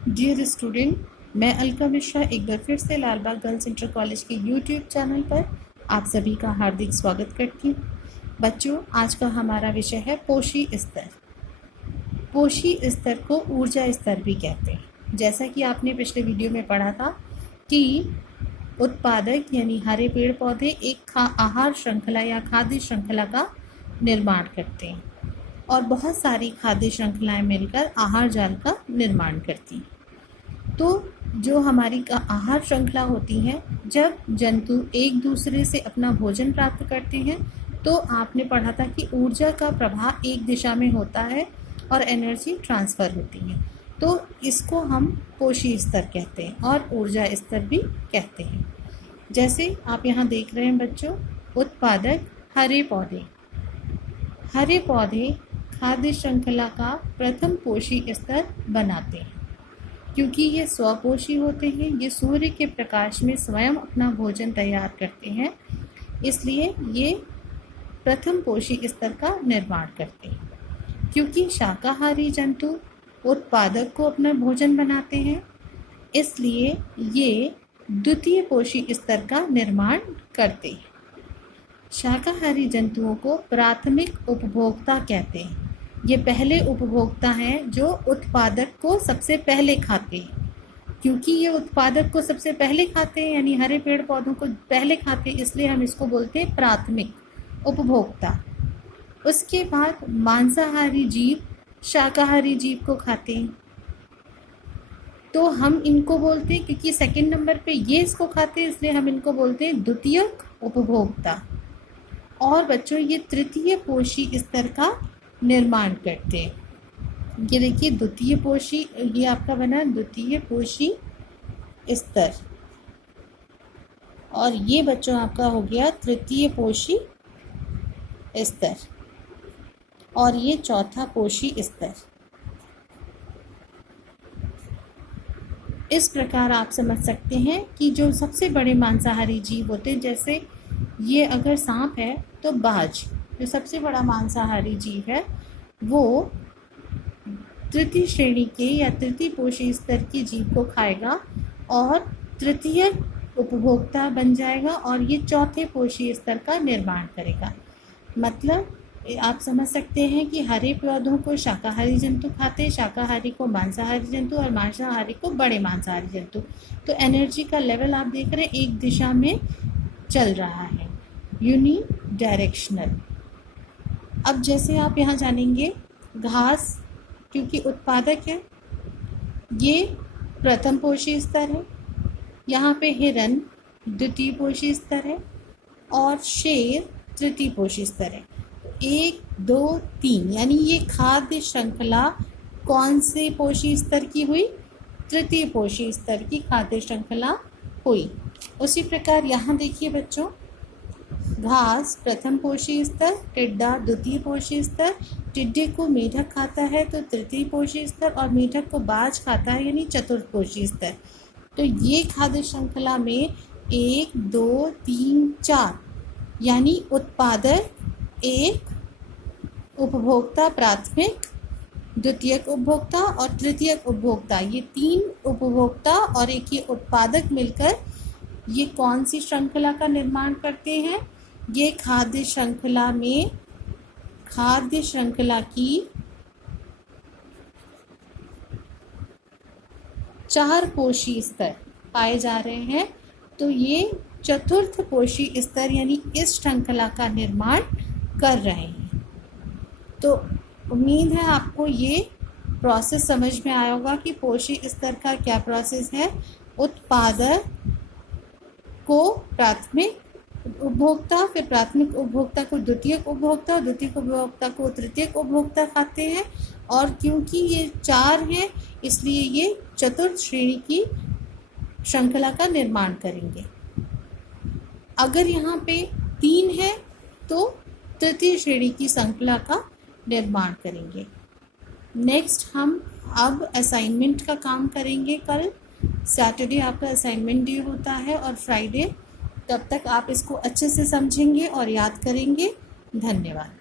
Dear student, मैं अलका मिश्रा एक बार फिर से लाल बाग गर्ल्स इंटर कॉलेज के यूट्यूब चैनल पर आप सभी का हार्दिक स्वागत करती हूँ। बच्चों, आज का हमारा विषय है पोषी स्तर। पोषी स्तर को ऊर्जा स्तर भी कहते हैं। जैसा कि आपने पिछले वीडियो में पढ़ा था कि उत्पादक यानी हरे पेड़ पौधे एक आहार श्रृंखला या खाद्य श्रृंखला का निर्माण करते हैं और बहुत सारी खाद्य श्रृंखलाएं मिलकर आहार जाल का निर्माण करती हैं। तो जो हमारी आहार श्रृंखला होती है, जब जंतु एक दूसरे से अपना भोजन प्राप्त करते हैं तो आपने पढ़ा था कि ऊर्जा का प्रवाह एक दिशा में होता है और एनर्जी ट्रांसफ़र होती है। तो इसको हम पोषी स्तर कहते हैं और ऊर्जा स्तर भी कहते हैं। जैसे आप यहाँ देख रहे हैं बच्चों, उत्पादक हरे पौधे खाद्य श्रृंखला का प्रथम पोषी स्तर बनाते हैं। क्योंकि ये स्वपोषी होते हैं, ये सूर्य के प्रकाश में स्वयं अपना भोजन तैयार करते हैं, इसलिए ये प्रथम पोषी स्तर का निर्माण करते हैं। क्योंकि शाकाहारी जंतु उत्पादक को अपना भोजन बनाते हैं, इसलिए ये द्वितीय पोषी स्तर का निर्माण करते हैं। शाकाहारी जंतुओं को प्राथमिक उपभोक्ता कहते हैं। ये पहले उपभोक्ता हैं जो उत्पादक को सबसे पहले खाते हैं। क्योंकि ये उत्पादक को सबसे पहले खाते हैं यानी हरे पेड़ पौधों को पहले खाते हैं, इसलिए हम इसको बोलते हैं प्राथमिक उपभोक्ता। उसके बाद मांसाहारी जीव शाकाहारी जीव को खाते हैं, तो हम इनको बोलते हैं, क्योंकि सेकंड नंबर पे ये इसको खाते हैं इसलिए हम इनको बोलते हैं द्वितीयक उपभोक्ता। और बच्चों, ये तृतीय पोषी स्तर का निर्माण करते हैं। ये देखिए द्वितीय पोषी, ये आपका बना द्वितीय पोषी स्तर, और ये बच्चों आपका हो गया तृतीय पोषी स्तर, और ये चौथा पोषी स्तर। इस प्रकार आप समझ सकते हैं कि जो सबसे बड़े मांसाहारी जीव होते हैं, जैसे ये अगर सांप है तो बाज जो सबसे बड़ा मांसाहारी जीव है, वो तृतीय श्रेणी के या तृतीय पोषी स्तर के जीव को खाएगा और तृतीय उपभोक्ता बन जाएगा, और ये चौथे पोषी स्तर का निर्माण करेगा। मतलब आप समझ सकते हैं कि हरे पौधों को शाकाहारी जंतु खाते हैं, शाकाहारी को मांसाहारी जंतु, और मांसाहारी को बड़े मांसाहारी जंतु। तो एनर्जी का लेवल आप देख रहे हैं एक दिशा में चल रहा है, यूनि डायरेक्शनल। अब जैसे आप यहाँ जानेंगे, घास क्योंकि उत्पादक है, ये प्रथम पोषी स्तर है। यहाँ पे हिरन द्वितीय पोषी स्तर है और शेर तृतीय पोषी स्तर है। 1, 2, 3 यानी ये खाद्य श्रृंखला कौन से पोषी स्तर की हुई? तृतीय पोषी स्तर की खाद्य श्रृंखला हुई। उसी प्रकार यहाँ देखिए बच्चों, घास प्रथम पोषी स्तर, टिड्डा द्वितीय पोषी स्तर, टिड्डे को मेढक खाता है तो तृतीय पोषी स्तर, और मेढक को बाज खाता है यानी चतुर्थ पोषी स्तर। तो ये खाद्य श्रृंखला में 1, 2, 3, 4 यानी उत्पादक, एक उपभोक्ता प्राथमिक, द्वितीयक उपभोक्ता और तृतीयक उपभोक्ता, ये 3 उपभोक्ता और एक ये उत्पादक मिलकर ये कौन सी श्रृंखला का निर्माण करते हैं? ये खाद्य श्रृंखला में खाद्य श्रृंखला की 4 पोषी स्तर पाए जा रहे हैं। तो ये चतुर्थ पोषी स्तर यानी इस श्रृंखला का निर्माण कर रहे हैं। तो उम्मीद है आपको ये प्रोसेस समझ में आया होगा कि पोषी स्तर का क्या प्रोसेस है। उत्पादक को प्राथमिक उपभोक्ता, फिर प्राथमिक उपभोक्ता को द्वितीयक उपभोक्ता, द्वितीयक उपभोक्ता को तृतीयक उपभोक्ता खाते हैं, और क्योंकि ये 4 हैं इसलिए ये चतुर्थ श्रेणी की श्रृंखला का निर्माण करेंगे। अगर यहाँ पे 3 है तो तृतीय श्रेणी की श्रृंखला का निर्माण करेंगे। नेक्स्ट हम अब असाइनमेंट का काम करेंगे। कल सैटरडे आपका असाइनमेंट डे होता है और फ्राइडे, तब तक आप इसको अच्छे से समझेंगे और याद करेंगे। धन्यवाद।